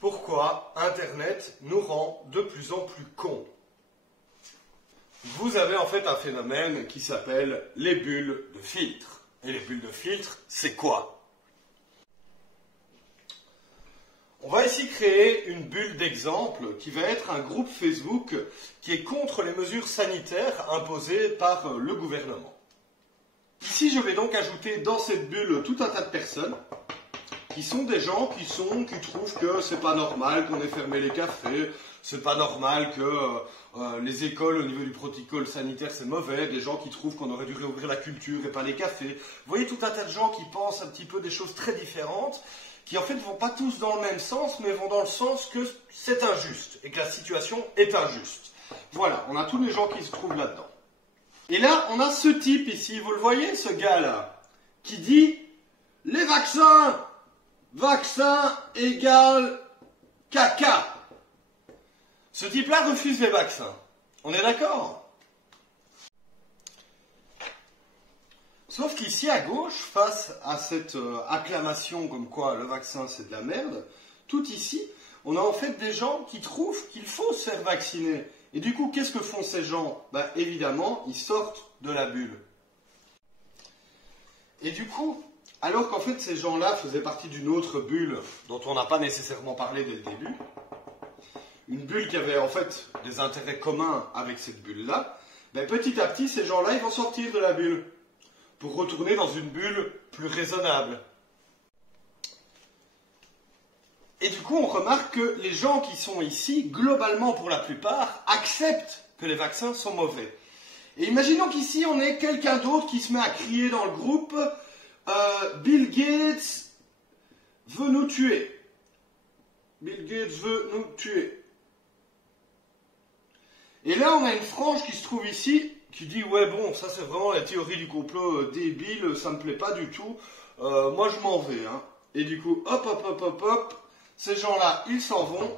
Pourquoi Internet nous rend de plus en plus cons? Vous avez en fait un phénomène qui s'appelle les bulles de filtre. Et les bulles de filtre, c'est quoi? On va ici créer une bulle d'exemple qui va être un groupe Facebook qui est contre les mesures sanitaires imposées par le gouvernement. Ici, je vais donc ajouter dans cette bulle tout un tas de personnes qui sont des gens qui trouvent que c'est pas normal qu'on ait fermé les cafés, c'est pas normal que les écoles au niveau du protocole sanitaire c'est mauvais, des gens qui trouvent qu'on aurait dû réouvrir la culture et pas les cafés. Vous voyez tout un tas de gens qui pensent un petit peu des choses très différentes, qui en fait ne vont pas tous dans le même sens, mais vont dans le sens que c'est injuste et que la situation est injuste. Voilà, on a tous les gens qui se trouvent là-dedans. Et là, on a ce type ici, vous le voyez, ce gars-là, qui dit « Les vaccins ! Vaccin égale caca !» Ce type-là refuse les vaccins. On est d'accord? Sauf qu'ici, à gauche, face à cette acclamation comme quoi le vaccin c'est de la merde, tout ici, on a en fait des gens qui trouvent qu'il faut se faire vacciner. Et du coup, qu'est-ce que font ces gens? Évidemment, ils sortent de la bulle. Et du coup, alors qu'en fait ces gens-là faisaient partie d'une autre bulle dont on n'a pas nécessairement parlé dès le début, une bulle qui avait en fait des intérêts communs avec cette bulle-là, petit à petit ces gens-là ils vont sortir de la bulle pour retourner dans une bulle plus raisonnable. Et du coup on remarque que les gens qui sont ici, globalement pour la plupart, acceptent que les vaccins sont mauvais. Et imaginons qu'ici on ait quelqu'un d'autre qui se met à crier dans le groupe Bill Gates veut nous tuer. Bill Gates veut nous tuer. Et là, on a une frange qui se trouve ici, qui dit « Ouais, bon, ça c'est vraiment la théorie du complot débile, ça me plaît pas du tout, moi je m'en vais. Hein. » Et du coup, hop, ces gens-là, ils s'en vont,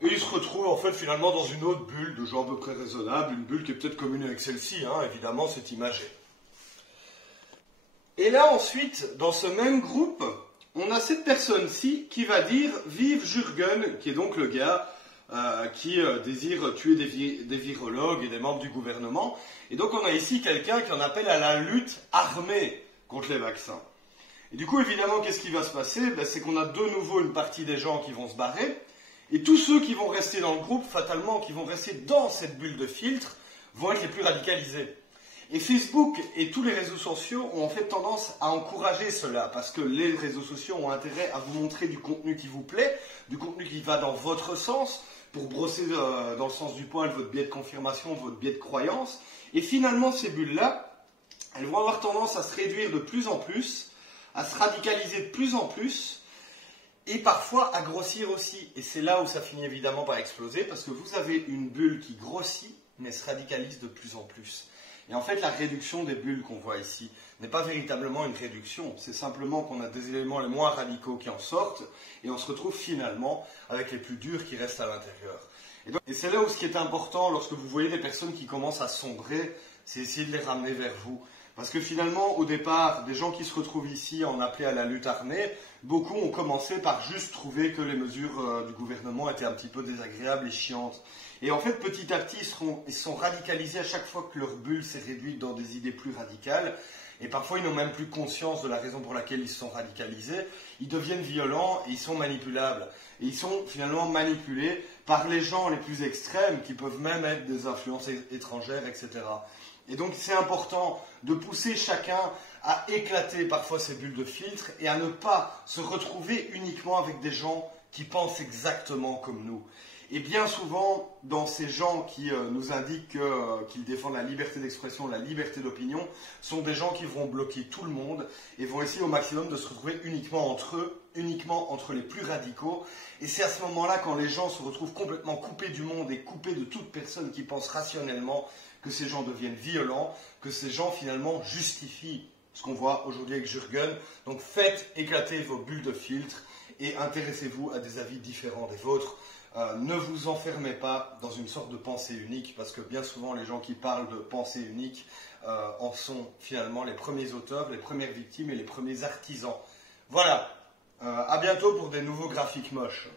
et ils se retrouvent en fait finalement dans une autre bulle de genre à peu près raisonnable, une bulle qui est peut-être commune avec celle-ci, hein, évidemment, c'est imagé. Et là, ensuite, dans ce même groupe, on a cette personne-ci qui va dire « Vive Jürgen », qui est donc le gars qui désire tuer des virologues et des membres du gouvernement. Et donc, on a ici quelqu'un qui en appelle à la lutte armée contre les vaccins. Et du coup, évidemment, qu'est-ce qui va se passer? C'est qu'on a de nouveau une partie des gens qui vont se barrer. Et tous ceux qui vont rester dans le groupe, fatalement, qui vont rester dans cette bulle de filtre, vont être les plus radicalisés. Et Facebook et tous les réseaux sociaux ont en fait tendance à encourager cela, parce que les réseaux sociaux ont intérêt à vous montrer du contenu qui vous plaît, du contenu qui va dans votre sens, pour brosser dans le sens du poil votre biais de confirmation, votre biais de croyance. Et finalement, ces bulles-là, elles vont avoir tendance à se réduire de plus en plus, à se radicaliser de plus en plus, et parfois à grossir aussi. Et c'est là où ça finit évidemment par exploser, parce que vous avez une bulle qui grossit, mais se radicalise de plus en plus. Et en fait, la réduction des bulles qu'on voit ici n'est pas véritablement une réduction. C'est simplement qu'on a des éléments les moins radicaux qui en sortent et on se retrouve finalement avec les plus durs qui restent à l'intérieur. Et c'est là où ce qui est important lorsque vous voyez des personnes qui commencent à sombrer, c'est essayer de les ramener vers vous. Parce que finalement, au départ, des gens qui se retrouvent ici en appelés à la lutte armée, beaucoup ont commencé par juste trouver que les mesures du gouvernement étaient un petit peu désagréables et chiantes. Et en fait, petit à petit, ils sont radicalisés à chaque fois que leur bulle s'est réduite dans des idées plus radicales. Et parfois, ils n'ont même plus conscience de la raison pour laquelle ils se sont radicalisés. Ils deviennent violents et ils sont manipulables. Et ils sont finalement manipulés par les gens les plus extrêmes, qui peuvent même être des influences étrangères, etc. Et donc, c'est important de pousser chacun à éclater parfois ces bulles de filtre et à ne pas se retrouver uniquement avec des gens qui pensent exactement comme nous. Et bien souvent, dans ces gens qui nous indiquent qu'ils défendent la liberté d'expression, la liberté d'opinion, sont des gens qui vont bloquer tout le monde et vont essayer au maximum de se retrouver uniquement entre eux, uniquement entre les plus radicaux. Et c'est à ce moment-là, quand les gens se retrouvent complètement coupés du monde et coupés de toute personne qui pense rationnellement, que ces gens deviennent violents, que ces gens finalement justifient ce qu'on voit aujourd'hui avec Jürgen. Donc faites éclater vos bulles de filtre et intéressez-vous à des avis différents des vôtres. Ne vous enfermez pas dans une sorte de pensée unique, parce que bien souvent les gens qui parlent de pensée unique en sont finalement les premiers auteurs, les premières victimes et les premiers artisans. Voilà, à bientôt pour des nouveaux graphiques moches.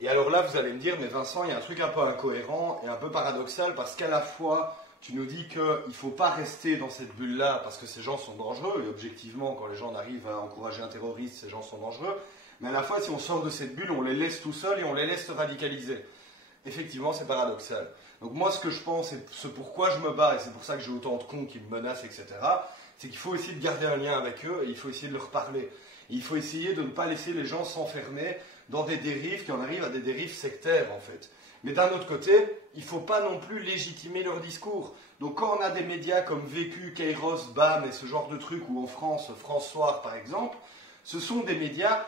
Et alors là, vous allez me dire, mais Vincent, il y a un truc un peu incohérent et un peu paradoxal, parce qu'à la fois, tu nous dis qu'il ne faut pas rester dans cette bulle-là, parce que ces gens sont dangereux, et objectivement, quand les gens arrivent à encourager un terroriste, ces gens sont dangereux, mais à la fois, si on sort de cette bulle, on les laisse tout seuls et on les laisse se radicaliser. Effectivement, c'est paradoxal. Donc moi, ce que je pense, et ce pourquoi je me bats, et c'est pour ça que j'ai autant de cons qui me menacent, etc., c'est qu'il faut essayer de garder un lien avec eux, et il faut essayer de leur parler. Et il faut essayer de ne pas laisser les gens s'enfermer dans des dérives qui en arrivent à des dérives sectaires, en fait. Mais d'un autre côté, il ne faut pas non plus légitimer leur discours. Donc quand on a des médias comme Vécu, Kairos, BAM et ce genre de trucs, ou en France, France Soir par exemple, ce sont des médias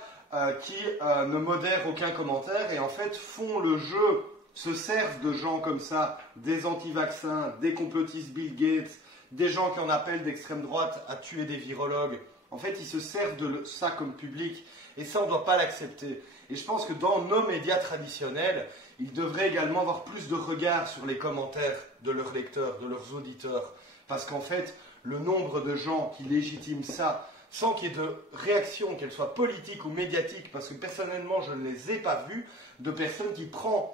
qui ne modèrent aucun commentaire et en fait font le jeu, se servent de gens comme ça, des anti-vaccins, des complotistes Bill Gates, des gens qui en appellent d'extrême droite à tuer des virologues. En fait, ils se servent de ça comme public et ça, on ne doit pas l'accepter. Et je pense que dans nos médias traditionnels, ils devraient également avoir plus de regard sur les commentaires de leurs lecteurs, de leurs auditeurs. Parce qu'en fait, le nombre de gens qui légitiment ça, sans qu'il y ait de réaction, qu'elle soit politique ou médiatique, parce que personnellement, je ne les ai pas vus, de personnes qui prennent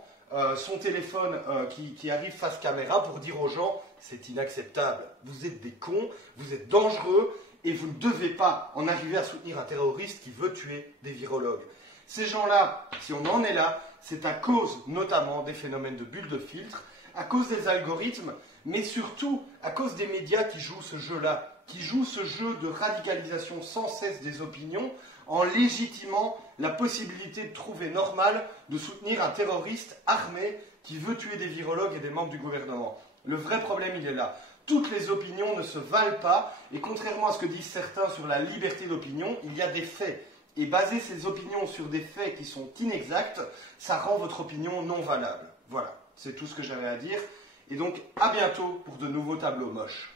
son téléphone, qui arrive face caméra pour dire aux gens « c'est inacceptable, vous êtes des cons, vous êtes dangereux et vous ne devez pas en arriver à soutenir un terroriste qui veut tuer des virologues ». Ces gens-là, si on en est là, c'est à cause notamment des phénomènes de bulles de filtre, à cause des algorithmes, mais surtout à cause des médias qui jouent ce jeu-là, qui jouent ce jeu de radicalisation sans cesse des opinions, en légitimant la possibilité de trouver normal de soutenir un terroriste armé qui veut tuer des virologues et des membres du gouvernement. Le vrai problème, il est là. Toutes les opinions ne se valent pas, et contrairement à ce que disent certains sur la liberté d'opinion, il y a des faits. Et baser ces opinions sur des faits qui sont inexacts, ça rend votre opinion non valable. Voilà, c'est tout ce que j'avais à dire. Et donc, à bientôt pour de nouveaux tableaux moches.